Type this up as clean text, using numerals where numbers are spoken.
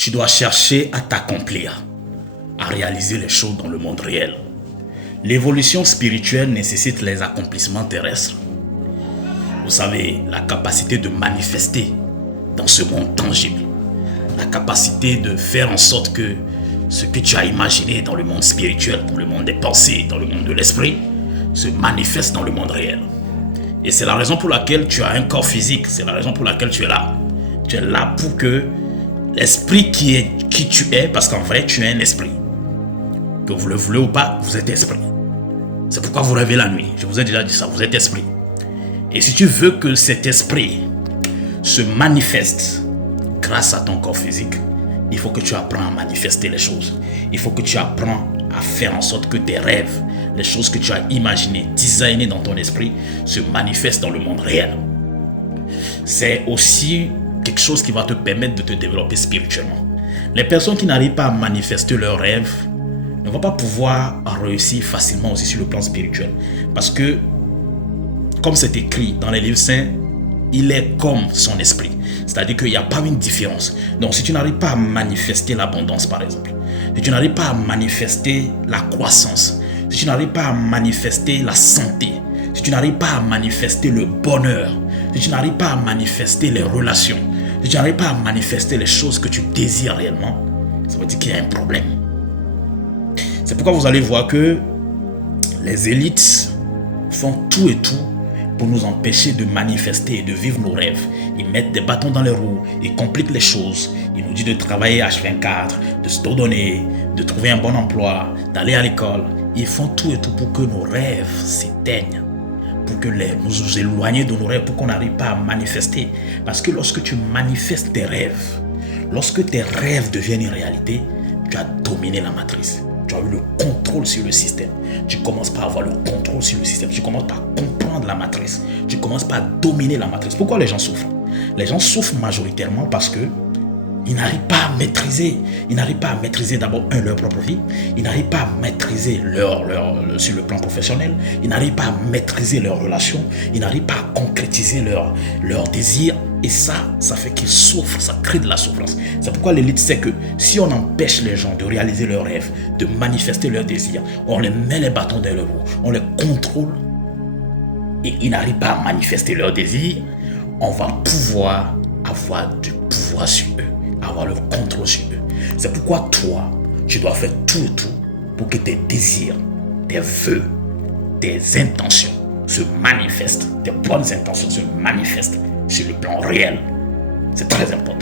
tu dois chercher à t'accomplir, à réaliser les choses dans le monde réel. L'évolution spirituelle nécessite les accomplissements terrestres. Vous savez, la capacité de manifester dans ce monde tangible, la capacité de faire en sorte que ce que tu as imaginé dans le monde spirituel, dans le monde des pensées, dans le monde de l'esprit, se manifeste dans le monde réel. Et c'est la raison pour laquelle tu as un corps physique, c'est la raison pour laquelle tu es là. Tu es là pour que l'esprit qui tu es, parce qu'en vrai tu es un esprit. Que vous le voulez ou pas, vous êtes esprit. C'est pourquoi vous rêvez la nuit. Je vous ai déjà dit ça, vous êtes esprit. Et si tu veux que cet esprit se manifeste grâce à ton corps physique, il faut que tu apprennes à manifester les choses. Il faut que tu apprennes à faire en sorte que tes rêves, les choses que tu as imaginées, designées dans ton esprit, se manifestent dans le monde réel. C'est aussi quelque chose qui va te permettre de te développer spirituellement. Les personnes qui n'arrivent pas à manifester leurs rêves ne vont pas pouvoir réussir facilement aussi sur le plan spirituel. Parce que, comme c'est écrit dans les livres saints, il est comme son esprit. C'est-à-dire qu'il n'y a pas une différence. Donc si tu n'arrives pas à manifester l'abondance par exemple, si tu n'arrives pas à manifester la croissance, si tu n'arrives pas à manifester la santé, si tu n'arrives pas à manifester le bonheur, si tu n'arrives pas à manifester les relations, si tu n'arrives pas à manifester les choses que tu désires réellement, ça veut dire qu'il y a un problème. C'est pourquoi vous allez voir que les élites font tout et tout pour nous empêcher de manifester et de vivre nos rêves. Ils mettent des bâtons dans les roues, ils compliquent les choses, ils nous disent de travailler H24, de se donner, de trouver un bon emploi, d'aller à l'école. Ils font tout et tout pour que nos rêves s'éteignent, pour que nous éloigner de nos rêves, pour qu'on n'arrive pas à manifester. Parce que lorsque tu manifestes tes rêves, lorsque tes rêves deviennent une réalité, tu as dominé la matrice. Tu as eu le contrôle sur le système. Tu commences pas à avoir le contrôle sur le système. Tu commences pas à comprendre la matrice. Tu commences pas à dominer la matrice. Pourquoi les gens souffrent? Les gens souffrent majoritairement parce que ils n'arrivent pas à maîtriser. Ils n'arrivent pas à maîtriser d'abord leur propre vie. Ils n'arrivent pas à maîtriser sur le plan professionnel. Ils n'arrivent pas à maîtriser leurs relations. Ils n'arrivent pas à concrétiser leurs désirs. Et ça fait qu'ils souffrent, ça crée de la souffrance. C'est pourquoi l'élite sait que si on empêche les gens de réaliser leurs rêves, de manifester leurs désirs, on les met les bâtons dans les roues, on les contrôle et ils n'arrivent pas à manifester leurs désirs, on va pouvoir avoir du pouvoir sur eux, avoir le contrôle sur eux. C'est pourquoi toi, tu dois faire tout et tout pour que tes désirs, tes vœux, tes intentions se manifestent, tes bonnes intentions se manifestent sur le plan réel. C'est très important.